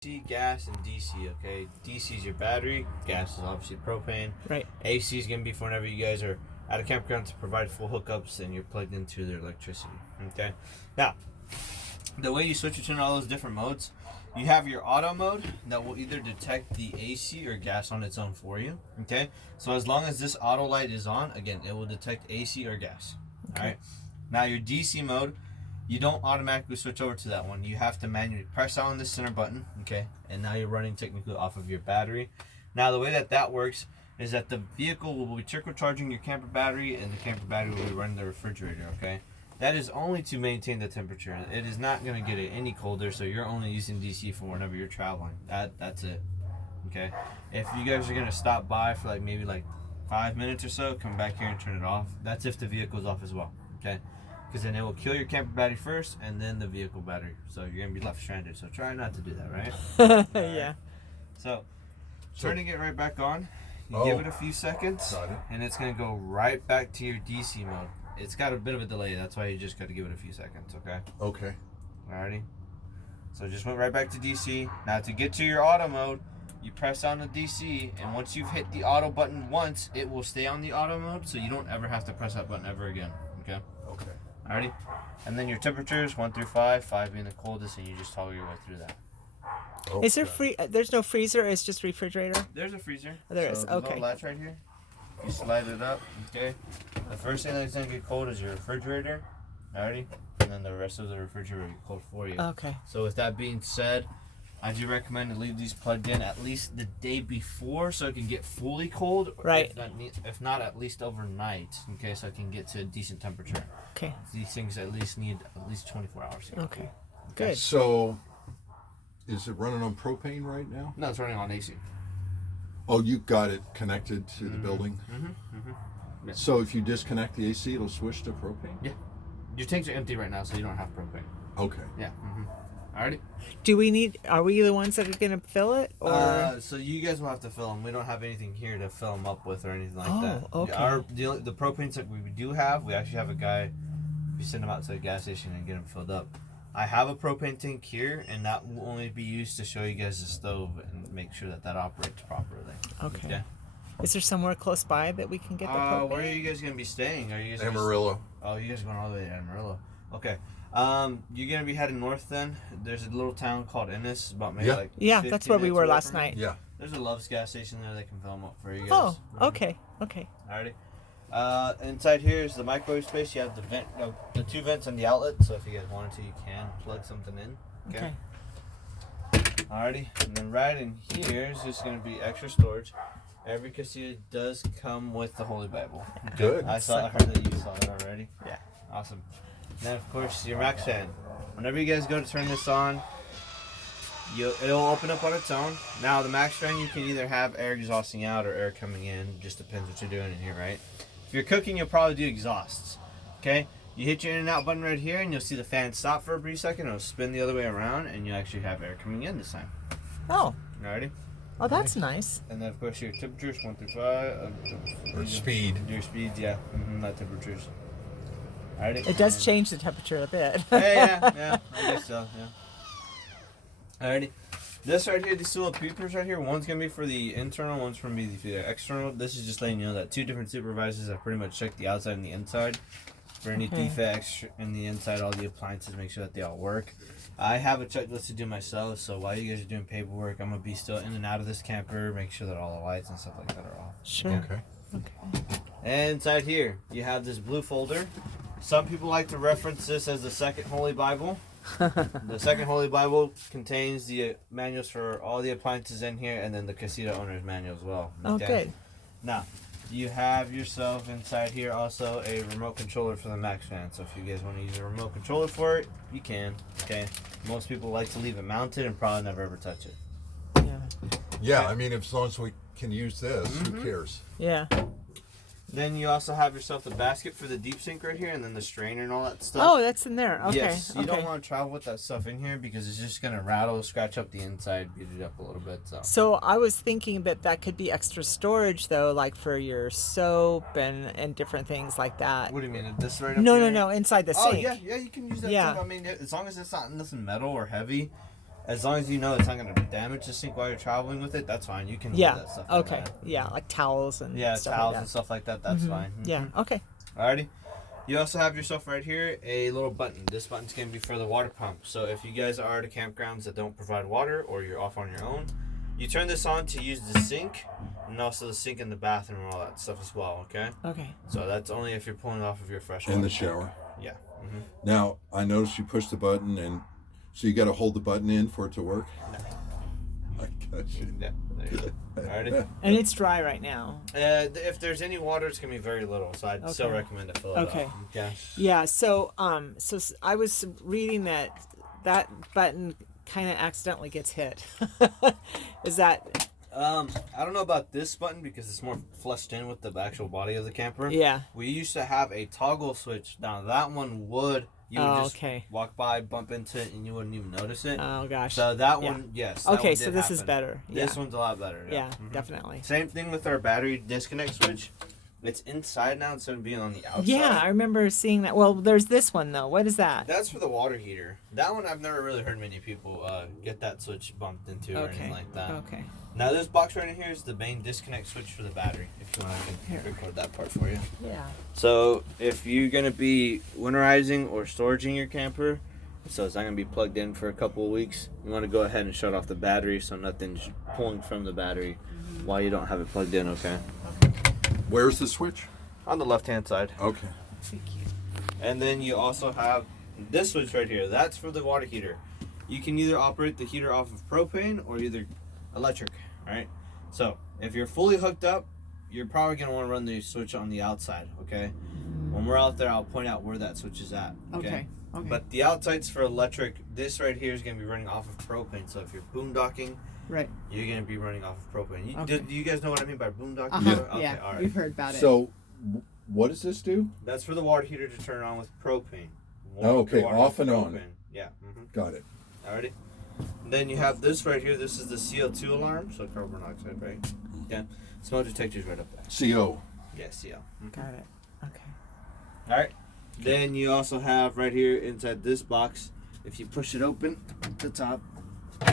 gas, and DC. Okay, DC is your battery. Gas is obviously propane. Right. AC is gonna be for whenever you guys are at a campground to provide full hookups and you're plugged into their electricity. Okay. Now, the way you switch between all those different modes, you have your auto mode that will either detect the AC or gas on its own for you. Okay. So as long as this auto light is on, again, it will detect AC or gas. Okay. All right. Now your DC mode, you don't automatically switch over to that one. You have to manually press on the center button, okay? And now you're running technically off of your battery. Now the way that works is that the vehicle will be turbocharging your camper battery, and the camper battery will be running the refrigerator, okay? That is only to maintain the temperature. It is not going to get it any colder, so you're only using DC for whenever you're traveling. That's it, okay? If you guys are going to stop by for maybe 5 minutes or so, come back here and turn it off. That's if the vehicle's off as well, okay? Because then it will kill your camper battery first and then the vehicle battery. So you're going to be left stranded. So try not to do that, right? Yeah. So turning it right back on, you give it a few seconds, and it's going to go right back to your DC mode. It's got a bit of a delay. That's why you just got to give it a few seconds, okay? Okay. Alrighty. So it just went right back to DC. Now to get to your auto mode, you press on the DC, and once you've hit the auto button once, it will stay on the auto mode, so you don't ever have to press that button ever again, okay? Okay. Alrighty, and then your temperatures 1 through 5, 5 being the coldest, and you just toggle your way through that. Okay. Is there there's no freezer, it's just refrigerator? There's a freezer. There is, The okay. little latch right here. You slide it up, okay? The first thing that's gonna get cold is your refrigerator. Alrighty? And then the rest of the refrigerator will get cold for you. Okay. So with that being said, I do recommend to leave these plugged in at least the day before so it can get fully cold. Right. If not, at least overnight, okay, so it can get to a decent temperature. Okay. These things at least need at least 24 hours. Here. Okay. Good. So, is it running on propane right now? No, it's running on AC. Oh, you got it connected to the building? Yeah. So if you disconnect the AC, it'll switch to propane? Yeah. Your tanks are empty right now, so you don't have propane. Okay. Yeah. Alrighty. Are we the ones that are going to fill it? Or? So you guys will have to fill them. We don't have anything here to fill them up with or anything like that. Okay. The propanes that we do have, we actually have a guy, we send them out to the gas station and get them filled up. I have a propane tank here, and that will only be used to show you guys the stove and make sure that operates properly. Okay. Is there somewhere close by that we can get the propane? Where are you guys going to be staying? Are you guys Amarillo. You guys are going all the way to Amarillo. Okay. You're going to be heading north then. There's a little town called Ennis, about maybe Yeah, that's where we were last night. Yeah. There's a Love's gas station there that can fill them up for you guys. Oh, okay. Alrighty. Inside here is the microwave space. You have the vent, the 2 vents on the outlet. So if you guys wanted to, you can plug something in. Okay. Alrighty. And then right in here is just going to be extra storage. Every casita does come with the Holy Bible. Good. I heard that you saw it already. Yeah. Awesome. And then of course your max fan. Whenever you guys go to turn this on, it'll open up on its own. Now the max fan, you can either have air exhausting out or air coming in. Just depends what you're doing in here, right? If you're cooking, you'll probably do exhausts. Okay? You hit your in and out button right here, and you'll see the fan stop for a brief second. It'll spin the other way around, and you actually have air coming in this time. Oh. Alrighty? Oh, that's nice. And then of course your temperatures 1 through 5. Or speed. Your speeds, yeah. Not temperatures. Alrighty. It does change the temperature a bit. yeah. I guess so, yeah. Alrighty. This right here, these two little peepers right here, one's going to be for the internal, one's for me for the external. This is just letting you know that 2 different supervisors have pretty much checked the outside and the inside. For any defects in the inside, all the appliances, make sure that they all work. I have a checklist to do myself, so while you guys are doing paperwork, I'm going to be still in and out of this camper, make sure that all the lights and stuff like that are off. Sure. Okay. And inside here, you have this blue folder. Some people like to reference this as the second Holy Bible. The second Holy Bible contains the manuals for all the appliances in here, and then the casita owner's manual as well. Oh, good. Now, you have yourself inside here also a remote controller for the max fan. So if you guys want to use a remote controller for it, you can. Okay. Most people like to leave it mounted and probably never ever touch it. Yeah, I mean, as long as we can use this, who cares? Yeah. Then you also have yourself the basket for the deep sink right here, and then the strainer and all that stuff. Oh, that's in there. Okay. Yes, you don't want to travel with that stuff in here because it's just going to rattle, scratch up the inside, beat it up a little bit. So I was thinking that could be extra storage, though, like for your soap and different things like that. What do you mean? This right up No, here? no, inside the sink. Oh, yeah, you can use that too. I mean, as long as it's not nothing metal or heavy. As long as you know it's not going to damage the sink while you're traveling with it, that's fine. You can leave Yeah. that stuff. Okay. Yeah, like towels and stuff towels like and that. stuff like that. That's fine. Yeah. Okay. Alrighty. You also have yourself right here a little button. This button's going to be for the water pump. So if you guys are at campgrounds that don't provide water or you're off on your own, you turn this on to use the sink and also the sink in the bathroom and all that stuff as well, okay? Okay. So that's only if you're pulling off of your fresh water. In the shower. Yeah. Now, I noticed you push the button, and so you got to hold the button in for it to work? I got you. Yeah, there you go. Alrighty. And it's dry right now. If there's any water, it's going to be very little, so I'd still Okay. recommend to fill it Okay. up. Okay. Yeah. So I was reading that button kind of accidentally gets hit. Is that? I don't know about this button because it's more flushed in with the actual body of the camper. Yeah. We used to have a toggle switch. Now that one would you would just okay. walk by, bump into it, and you wouldn't even notice it. Oh gosh. So that one, yes. That Okay, one so did this is happen. better. This Yeah. one's a lot better. Yeah, definitely. Same thing with our battery disconnect switch. It's inside now instead of being on the outside. Yeah, I remember seeing that. Well, there's this one though. What is that? That's for the water heater. That one I've never really heard many people get that switch bumped into or anything like that. Okay. Now this box right in here is the main disconnect switch for the battery. If you want, I can record that part for you. Yeah. So if you're gonna be winterizing or storaging your camper, so it's not gonna be plugged in for a couple of weeks, you want to go ahead and shut off the battery so nothing's pulling from the battery while you don't have it plugged in. Okay. Where's the switch? On the left hand side. Okay. Thank you. And then you also have this switch right here. That's for the water heater. You can either operate the heater off of propane or either electric. All right. So if you're fully hooked up, you're probably gonna want to run the switch on the outside. Okay. When we're out there, I'll point out where that switch is at. Okay. Okay. But the outside's for electric. This right here is gonna be running off of propane. So if you're boondocking, Right. you're gonna be running off of propane. Okay. Do you guys know what I mean by boondocking? Uh-huh. Okay, Yeah. all right. We've heard about it. So, what does this do? That's for the water heater to turn on with propane. Oh, okay, Water off with and on. propane. Yeah. Got it. Alrighty. Then you have this right here. This is the CO2 alarm, so carbon monoxide, right? Yeah. Smoke detector's right up there. CO. Yeah, CO. Got it. Okay. Alright. Then you also have right here inside this box, if you push it open at the top,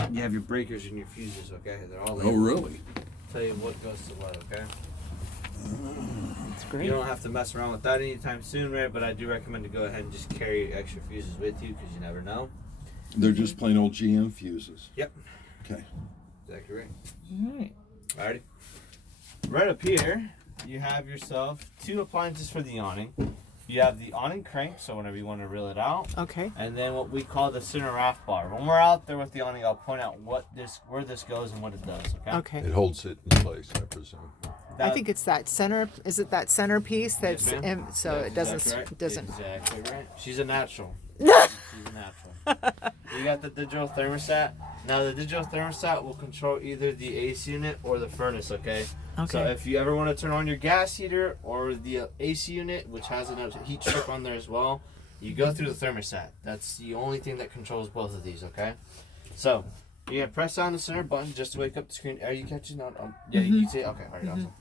you have your breakers and your fuses, okay? They're all Oh, labeled. really? Tell you what goes to what, okay? That's great. You don't have to mess around with that anytime soon, right? But I do recommend to go ahead and just carry extra fuses with you because you never know. They're just plain old GM fuses. Yep. Okay. Exactly right. All right. Alrighty. Right up here, you have yourself two appliances for the awning. You have the awning crank, so whenever you want to reel it out, Okay. and then what we call the center raft bar. When we're out there with the awning, I'll point out where this goes and what it does. Okay. Okay. It holds it in place, I presume. I think it's that center. Is it that centerpiece that's Yes, ma'am. so That's it doesn't exactly right. it doesn't. Exactly right. She's a natural. She's a natural. You got the digital thermostat. Now the digital thermostat will control either the AC unit or the furnace. Okay. So Okay. if you ever want to turn on your gas heater or the AC unit, which has a heat strip on there as well, you go through the thermostat. That's the only thing that controls both of these. Okay. So you're gonna press down the center button just to wake up the screen. Are you catching on? Yeah, you see. Okay. All right. Awesome.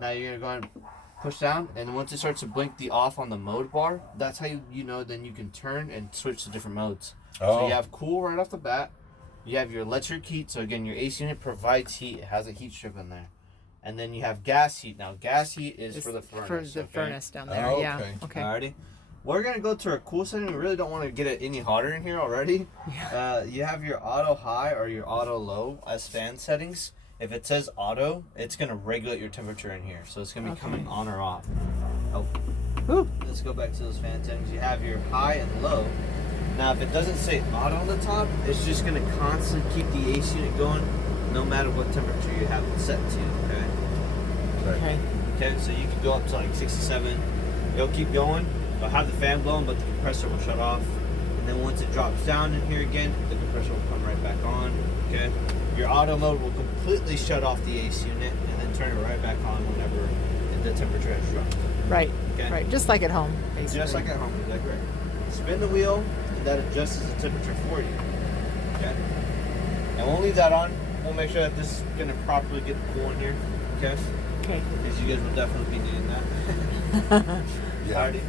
Now you're gonna go ahead and push down, and once it starts to blink the off on the mode bar, that's how you know then you can turn and switch to different modes. So Oh. you have cool right off the bat. You have your electric heat. So again, your AC unit provides heat. It has a heat strip in there. And then you have gas heat. Now gas heat is for the furnace. For the okay? furnace down there. Oh, Yeah. okay. Okay. Alrighty. We're gonna go to our cool setting. We really don't want to get it any hotter in here already. You have your auto high or your auto low as fan settings. If it says auto, it's gonna regulate your temperature in here. So it's gonna be coming on or off. Oh. Ooh. Let's go back to those fan settings. You have your high and low. Now, if it doesn't say auto on the top, it's just gonna constantly keep the AC unit going, no matter what temperature you have it set to. Okay. Okay. Okay. So you can go up to like 67. It'll keep going. It'll have the fan blowing, but the compressor will shut off. And then once it drops down in here again, the compressor will come right back on. Okay. Your auto mode will completely shut off the AC unit and then turn it right back on whenever the temperature has dropped. Right. Okay. Right. Just like at home, basically. Just like at home, exactly right. Spin the wheel, and that adjusts the temperature for you. Okay? And we'll leave that on. We'll make sure that this is going to properly get cool in here. Okay? Okay. Because you guys will definitely be needing that. Yeah. Alrighty.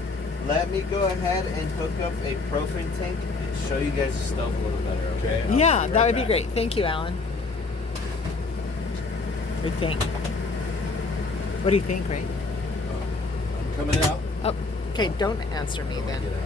let me go ahead and hook up a propane tank and show you guys the stove a little better, okay? I'll Yeah, be that right would be back. great. Thank you, Alan. What do you think? What do you think, Ray? I'm coming out. Oh, okay. Don't answer me How do I then. get out?